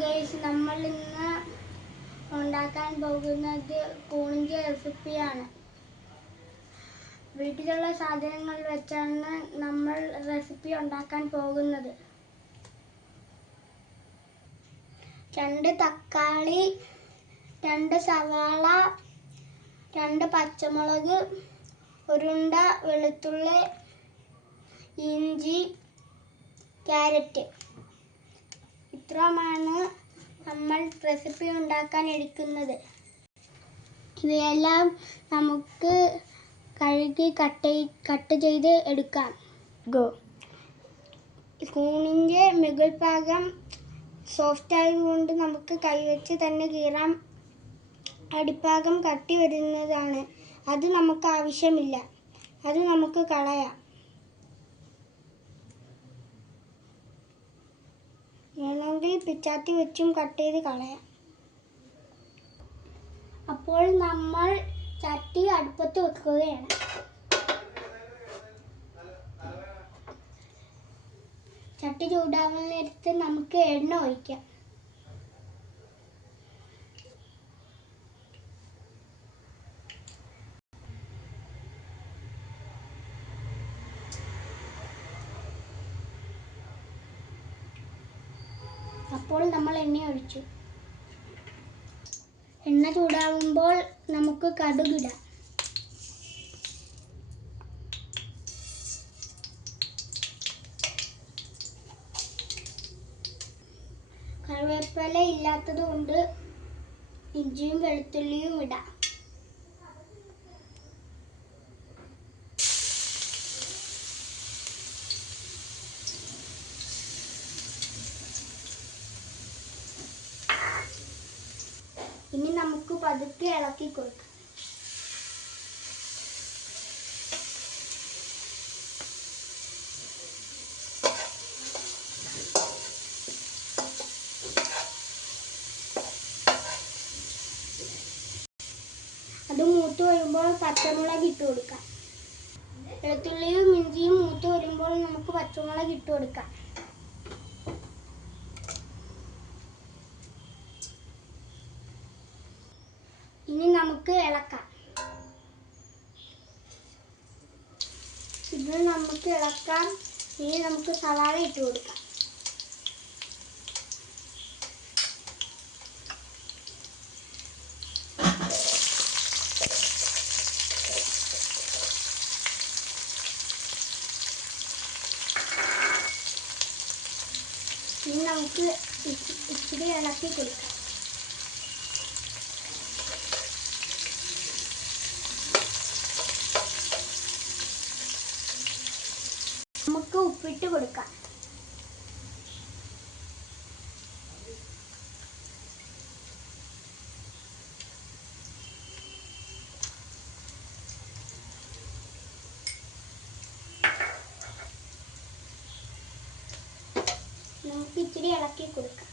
Guys, നമ്മൾ ഇന്ന് ഉണ്ടാക്കാൻ പോകുന്നത് കൂണിഞ്ചി റെസിപ്പിയാണ്. വീട്ടിലുള്ള സാധനങ്ങൾ വെച്ചാണ് നമ്മൾ റെസിപ്പി ഉണ്ടാക്കാൻ പോകുന്നത്. 2 തക്കാളി, 2 സവാള, 2 പച്ചമുളക്, ഒരുണ്ട വെളുത്തുള്ളി, ഇഞ്ചി, ക്യാരറ്റ്. ഇത്രയുമാണ് നമ്മൾ റെസിപ്പി ഉണ്ടാക്കാൻ എടുക്കുന്നത്. ഇവയെല്ലാം നമുക്ക് കഴുകി കട്ട് ചെയ്ത് എടുക്കാം. കൂണിൻ്റെ മുകൾ ഭാഗം സോഫ്റ്റ് ആയതുകൊണ്ട് നമുക്ക് കൈവച്ച് തന്നെ കീറാം. അടിഭാഗം കട്ടി വരുന്നതാണ്, അത് നമുക്ക് ആവശ്യമില്ല, അത് നമുക്ക് കളയാം. വേണമെങ്കിൽ പിച്ചാത്തി വെച്ചും കട്ട് ചെയ്ത് കളയാം. അപ്പോൾ നമ്മൾ ചട്ടി അടുപ്പത്ത് വെക്കുകയാണ്. ചട്ടി ചൂടാവുന്ന നേരത്ത് നമുക്ക് എണ്ണ ഒഴിക്കാം. അപ്പോൾ നമ്മൾ എണ്ണ ഒഴിച്ചു. എണ്ണ ചൂടാവുമ്പോൾ നമുക്ക് കടുകിടാം. കറിവേപ്പില ഇല്ലാത്തത് കൊണ്ട് ഇഞ്ചിയും വെളുത്തുള്ളിയും ഇടാം. ഇനി നമുക്ക് പതുക്കെ ഇളക്കി കൊടുക്കാം. അത് മൂത്ത് വരുമ്പോൾ പച്ചമുളക് ഇട്ട് കൊടുക്കാം. വെളുത്തുള്ളിയും ഇഞ്ചിയും മൂത്ത് വരുമ്പോൾ നമുക്ക് പച്ചമുളക് ഇട്ട് കൊടുക്കാം. ഇനി നമുക്ക് ഇളക്കാം. ഇനി നമുക്ക് സവാള ഇട്ട് കൊടുക്കാം. ഇനി നമുക്ക് ഇച്ചിരി ഇളക്കി കൊടുക്കാം. നമുക്ക് ഉപ്പിട്ട് കൊടുക്കാം. നമുക്ക് ഇച്ചിരി ഇളക്കി കൊടുക്കാം.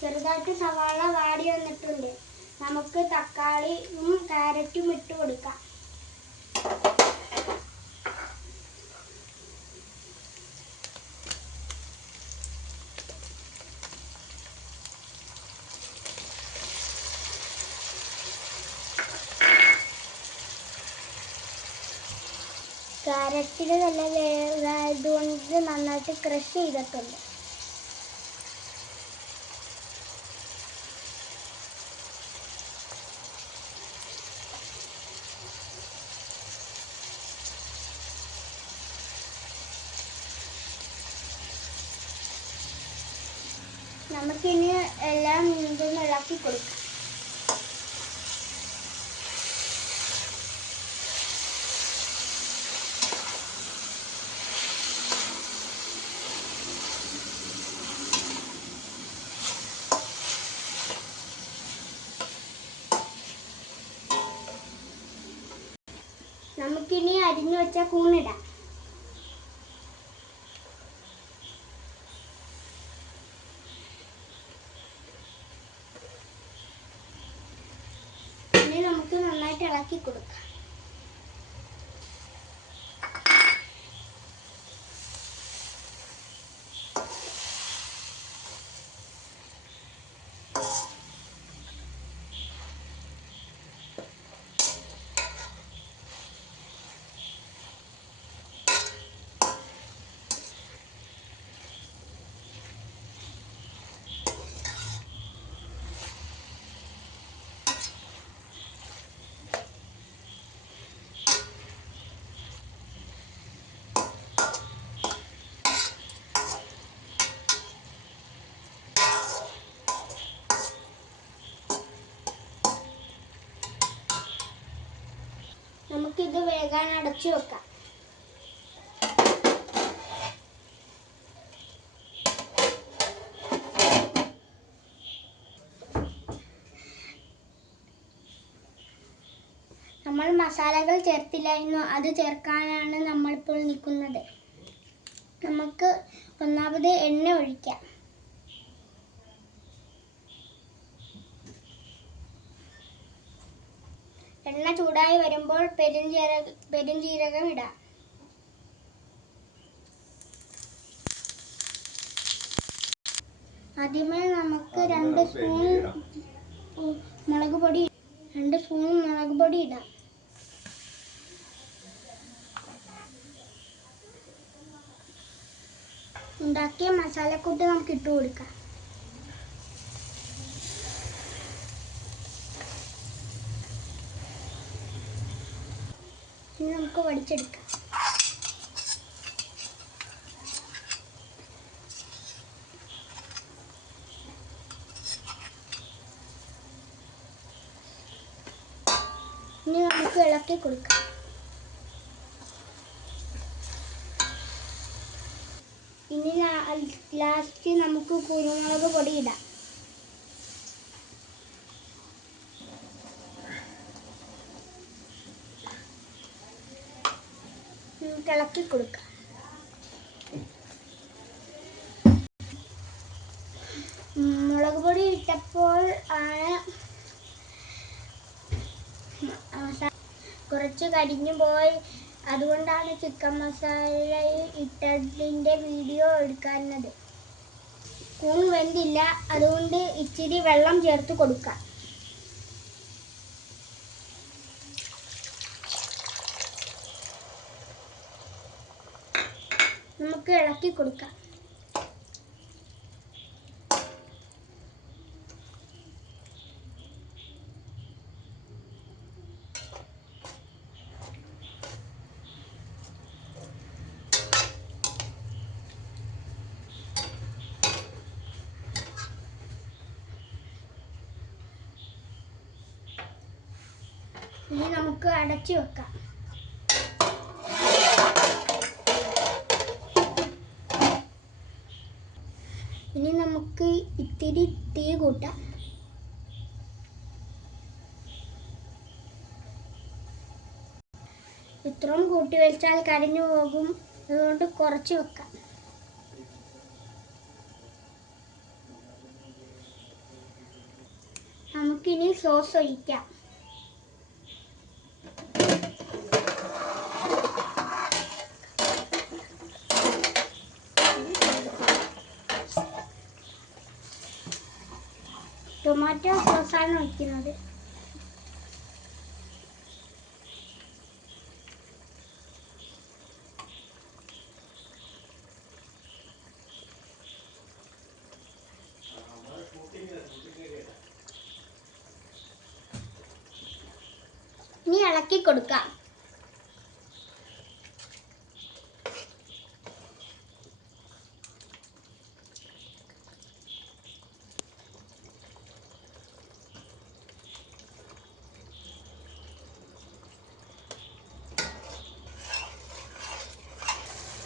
ചെറുതായിട്ട് സവാള വാടി വന്നിട്ടുണ്ട്. നമുക്ക് തക്കാളിയും ക്യാരറ്റും ഇട്ട് കൊടുക്കാം. ക്യാരറ്റിന് നല്ല വേവായതുകൊണ്ട് നന്നായിട്ട് ക്രഷ് ചെയ്തിട്ടുണ്ട്. നമുക്കിനി എല്ലാം ഇതൊന്ന് ഇളക്കി കൊടുക്കാം. നമുക്കിനി അരിഞ്ഞു വെച്ച കൂണിടാം. ഇനി നമുക്ക് നന്നായിട്ട് ഇളക്കി കൊടുക്കാം. നമുക്കിത് വേഗം അടച്ചു വെക്കാം. നമ്മൾ മസാലകൾ ചേർത്തില്ലായിരുന്നു, അത് ചേർക്കാനാണ് നമ്മളിപ്പോൾ നിൽക്കുന്നത്. നമുക്ക് ഒന്നാമത് എണ്ണ ഒഴിക്കാം. എണ്ണ ചൂടായി വരുമ്പോൾ പെരുംജീരകം ഇടാം. ആദ്യമേ നമുക്ക് 2 സ്പൂൺ മുളക് പൊടി ഇടാം. ഉണ്ടാക്കിയ മസാലക്കൂട്ട് നമുക്ക് ഇട്ട് കൊടുക്കാം. ഇനി നമുക്ക് വടിച്ചെടുക്കാം. ഇനി നമുക്ക് ഇളക്കി കൊടുക്കാം. ഇനി ലാസ്റ്റ് നമുക്ക് കുരുമുളക് പൊടി ഇടാം. ഇളക്കി കൊടുക്കാം. മുളക് പൊടി ഇട്ടപ്പോൾ ആണ് കുറച്ച് കരിഞ്ഞു പോയി. അതുകൊണ്ടാണ് ചിക്കൻ മസാല ഇട്ടതിൻ്റെ വീഡിയോ എടുക്കുന്നത്. കൂൺ വെന്തില്ല, അതുകൊണ്ട് ഇച്ചിരി വെള്ളം ചേർത്ത് കൊടുക്കാം. നമുക്ക് ഇളക്കി കൊടുക്കാം. ഇനി നമുക്ക് അടച്ചു വെക്കാം. ഇനി നമുക്ക് ഇത്തിരി തീ കൂട്ടാം. ഇത്രയും കൂട്ടി വെച്ചാൽ കരിഞ്ഞു പോകും, അതുകൊണ്ട് കുറച്ച് വെക്കാം. നമുക്കിനി സോസ് ഒഴിക്കാം. ടൊമാറ്റോ സോസാണ് ഒഴിക്കുന്നത്. ഇനി ഇളക്കി കൊടുക്കാം.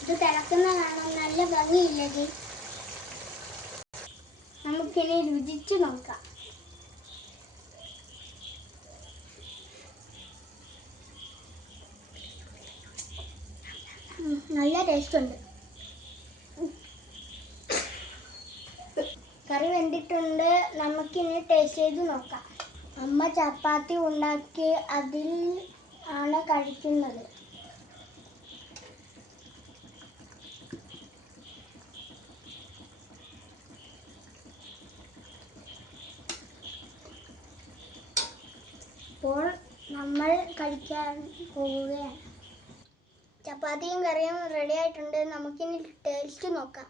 ഇത് തിളക്കുന്ന കാണാൻ നല്ല ഭംഗിയില്ലേ? നമുക്കിനി രുചിച്ച് നോക്കാം. നല്ല ടേസ്റ്റ് ഉണ്ട്. കറി വെന്തിട്ടുണ്ട്. നമുക്കിനി ടേസ്റ്റ് ചെയ്ത് നോക്കാം. അമ്മ ചപ്പാത്തി ഉണ്ടാക്കി അതിൽ ആണ് കഴിക്കുന്നത്. ഇപ്പോൾ നമ്മൾ കഴിക്കാൻ പോവുകയാണ്. ചപ്പാത്തിയും കറിയും റെഡി ആയിട്ടുണ്ട്. നമുക്കിനി ടേസ്റ്റ് നോക്കാം.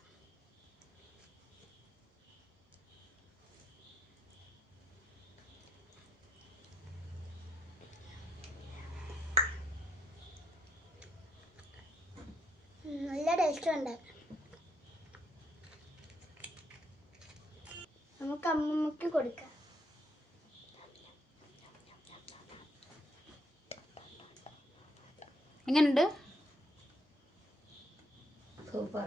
നല്ല ടേസ്റ്റ് ഉണ്ട്. നമുക്ക് അമ്മമ്മക്ക് കൊടുക്കാം. എങ്ങനെയുണ്ട്? സൂപ്പർ.